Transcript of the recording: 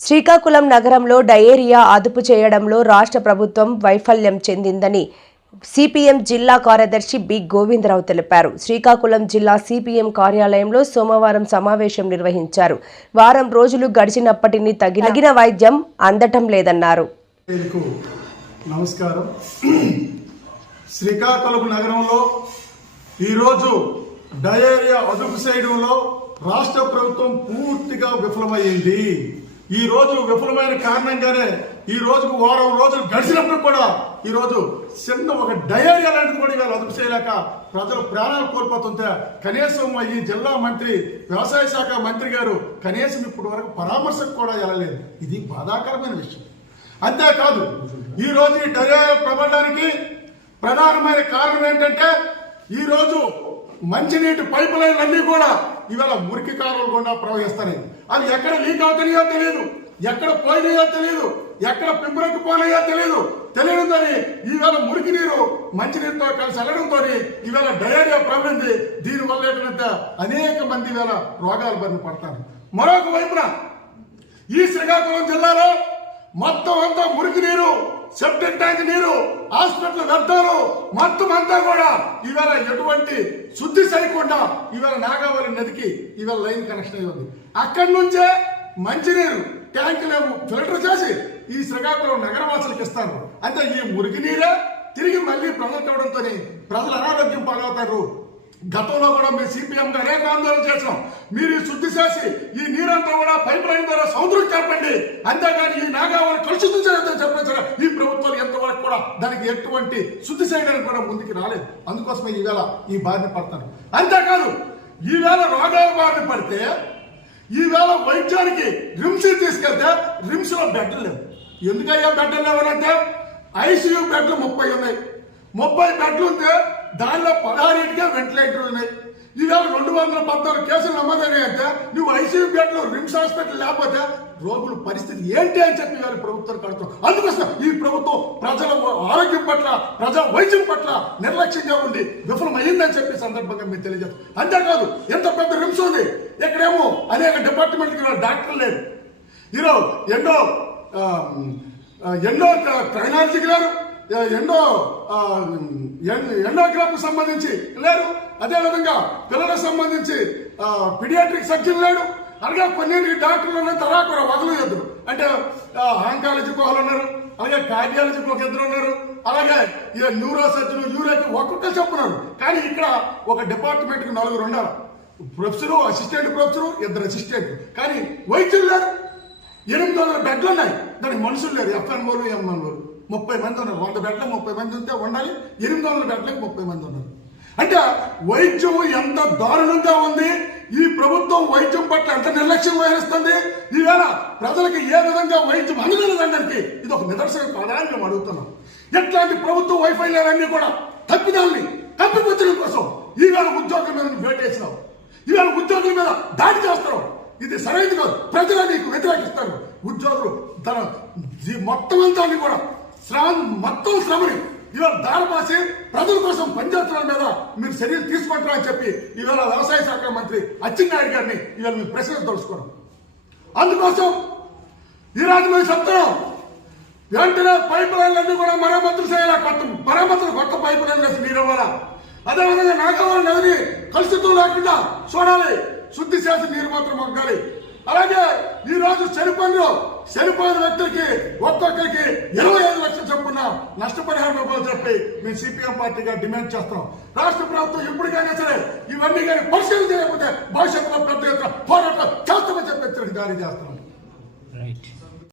శ్రీకాకుళం నగరంలో డయేరియా అదుపు చేయడంలో రాష్ట్ర ప్రభుత్వం వైఫల్యం చెందిందని సిపిఎం జిల్లా కార్యదర్శి బి గోవిందరావు తెలిపారు. శ్రీకాకుళం జిల్లా సిపిఎం కార్యాలయంలో సోమవారం సమావేశం నిర్వహించారు. వారం రోజులు గడిచినప్పటికీ తగిన వైద్యం అందటం లేదన్నారు. నమస్కారం. శ్రీకాకుళం నగరంలో ఈరోజు డయేరియా అదుపు చేయడంలో రాష్ట్ర ప్రభుత్వం పూర్తిగా విఫలమైంది. ఈ రోజు విఫలమైన కారణంగానే ఈ రోజుకు వారం రోజులు గడిచినప్పుడు కూడా ఈ రోజు చిన్న ఒక డయేరియా లాంటిది కూడా ఇవాళ అదుపు చేయలేక ప్రజలు ప్రాణాలు కోల్పోతుంటే కనీసం ఈ జిల్లా మంత్రి వ్యవసాయ శాఖ మంత్రి గారు కనీసం ఇప్పటి వరకు పరామర్శకు కూడా వెళ్ళలేదు. ఇది బాధాకరమైన విషయం. అంతేకాదు ఈ రోజు ఈ డయేరియా ప్రబలడానికి ప్రధానమైన కారణం ఏంటంటే ఈ రోజు మంచినీటి పైపు లైన్లన్నీ కూడా ఇవాళ మురికి కాలువలు గుండా ప్రవహిస్తున్నాయి. అవి ఎక్కడ లీక్ అవుతున్నాయో తెలియదు, ఎక్కడ పోయినాయో తెలియదు, ఎక్కడ పింపురకు పోనాయో తెలియడంతో ఈవేళ మురికి నీరు మంచినీరుతో కలిసి వెళ్ళడంతో ఈవేళ డయేరియా ప్రబలింది. దీనివల్ల ఏంటంటే అనేక మంది ఈవేళ రోగాలు బారిన పడతారు. మరొక వైపున ఈ శ్రీకాకుళం జిల్లాలో మొత్తం అంతా మురికి నీరు, సెప్టిక్ ట్యాంక్ నీరు, హాస్పిటల్ వ్యర్థాలు మొత్తం అంతా కూడా ఈవేళ ఎటువంటి శుద్ధి సరికుండా ఈవేళ నాగావళి నదికి ఈవేళ లైన్ కనెక్షన్ అయి ఉంది. అక్కడి నుంచే మంచినీరు ట్యాంకులేమో ఫిల్టర్ చేసి ఈ శ్రీకాకుళం నగరవాసులకు ఇస్తారు. అంటే ఈ మురికి నీరే తిరిగి మళ్ళీ ప్రజలకు ఇవ్వడంతో ప్రజలు అనారోగ్యం పాలవుతారు. గతంలో కూడా మీరు సిపిఎం గా అనేక ఆందోళన చేసాం. మీరు శుద్ధి చేసి ఈ నీరంతా కూడా పైప్ లైన్ ద్వారా సముద్రం చెప్పండి, అంతేగాని ఈ నాగావళి కలుషితం చేయడం చెప్పండి. ఈ ప్రభుత్వాలు ఎంతవరకు కూడా దానికి ఎటువంటి శుద్ధి చేయడానికి కూడా ముందుకు రాలేదు. అందుకోసమే ఈవేళ ఈ బారిన పడతాను. అంతేకాదు ఈవేళ రోగాల బారిన పడితే ఈవేళ వైద్యానికి రిమ్స్ తీసుకెళ్తే రిమ్స్ లో బెడ్లు లేవు. ఎందుకయ్యా బెడ్లు లేవనంటే ఐసీయూ బెడ్లు 30 ఉన్నాయి. 30 బెడ్లు ఉంటే దానిలో 16కే వెంటిలేటర్లు ఉన్నాయి. ఈవేళ 214 కేసులు నమోదైనాయంటే నువ్వు ఐసీయూ బెడ్లు రిమ్స్ హాస్పిటల్ లేకపోతే రోగుల పరిస్థితి ఏంటి అని చెప్పి ఇవాళ ప్రభుత్వం కడుతున్నాం. అందుకోసం ఈ ప్రభుత్వం ప్రజల ఆరోగ్యం పట్ల, ప్రజా వైద్యం పట్ల నిర్లక్ష్యంగా ఉండి విఫలమైందని చెప్పి సందర్భంగా మీరు తెలియజేస్తాం. అంతేకాదు ఎంత పెద్ద రిమ్స్ ఉంది, ఇక్కడేమో అనేక డిపార్ట్మెంట్కి డాక్టర్లు లేరు. ఈరోజు ఎన్నో ట్రైనాలజీకి లేరు, ఎండోగ్రాఫ్కి సంబంధించి లేరు, అదేవిధంగా పిల్లలకు సంబంధించి పీడియాట్రిక్ సర్జన్ లేడు. అలాగే కొన్ని డాక్టర్లు ఉన్న తర్వాత వదలలేదు. అంటే ఆంకాలజీకి ఒకరు ఉన్నారు, అలాగే కార్డియాలజీకి ఒక ఇద్దరు ఉన్నారు, అలాగే న్యూరో సర్జన్, యూరోకి ఒక్కొక్కరు చెప్పున్నారు. కానీ ఇక్కడ ఒక డిపార్ట్మెంట్కి 4 ఉండాలి. Professor, assistant professor, 2 assistant. కానీ వైద్యులు లేరు. 800 బెడ్లు ఉన్నాయి, దానికి మనుషులు లేరు. ఎఫ్ఎన్ఓలు, ఎంఎన్ఓలు 30 మంది ఉన్నారు. 100 బెడ్లకు 30 మంది ఉంటే ఉండాలి, 800 బెడ్లకు 30 మంది ఉన్నారు. అంటే వైద్యం ఎంత దారుణంగా ఉంది. ఈ ప్రభుత్వం వైద్యం పట్ల ఎంత నిర్లక్ష్యం వహిస్తుంది. ఈవేళ ప్రజలకు ఏ విధంగా వైద్యం అందలేదనడానికి ఇది ఒక నిదర్శనం కాదా అని మేము అడుగుతున్నాం. ఎట్లాంటి ప్రభుత్వ వైఫల్యాలన్నీ కూడా తప్పిదాన్ని కప్పిపుచ్చడం కోసం ఈవేళ ఉద్యోగుల మీద వేటేసినావు, ఈవేళ ఉద్యోగుల మీద దాడి చేస్తున్నావు. ఇది సరైనది కాదు. ప్రజలు నీకు వ్యతిరేకిస్తారు. ఉద్యోగులు తన మొత్తం అంతా కూడా మొత్తం శ్రమని ఇవాళ దారపాసి ప్రజల కోసం పనిచేస్తున్న మీద మీరు చర్యలు తీసుకుంటారని చెప్పి ఇవాళ వ్యవసాయ శాఖ మంత్రి అచ్చెన్నాయుడు గారిని ఇవాళ మీరు ప్రశ్నలు తెలుసుకోవడం. అందుకోసం ఈరోజు మేము చెప్తున్నాం, వెంటనే పైపు లైన్లన్నీ కూడా మరమ్మతులు చేయాలి. కొత్త పైపు లైన్ వేసి నీరు ఇవ్వాలా. అదేవిధంగా నాగావళి నదిని కలుషితం లేకుండా చూడాలి, శుద్ధి చేసి నీరు మాత్రం మొగ్గాలి. అలాగే ఈ రోజు చనిపోయిన వ్యక్తులకి ఒక్కొక్కరికి 25 లక్షలు చొప్పున నష్టపరిహారం ఇవ్వాలని చెప్పి మేము సిపిఎం పార్టీగా డిమాండ్ చేస్తాం. రాష్ట్ర ప్రభుత్వం ఎప్పటికైనా సరే ఇవన్నీ కానీ పరిశీలన చేయకపోతే భవిష్యత్తులో పెద్ద ఎత్తున పోరాటం చేస్తామని చెప్పి జారీ చేస్తున్నాం.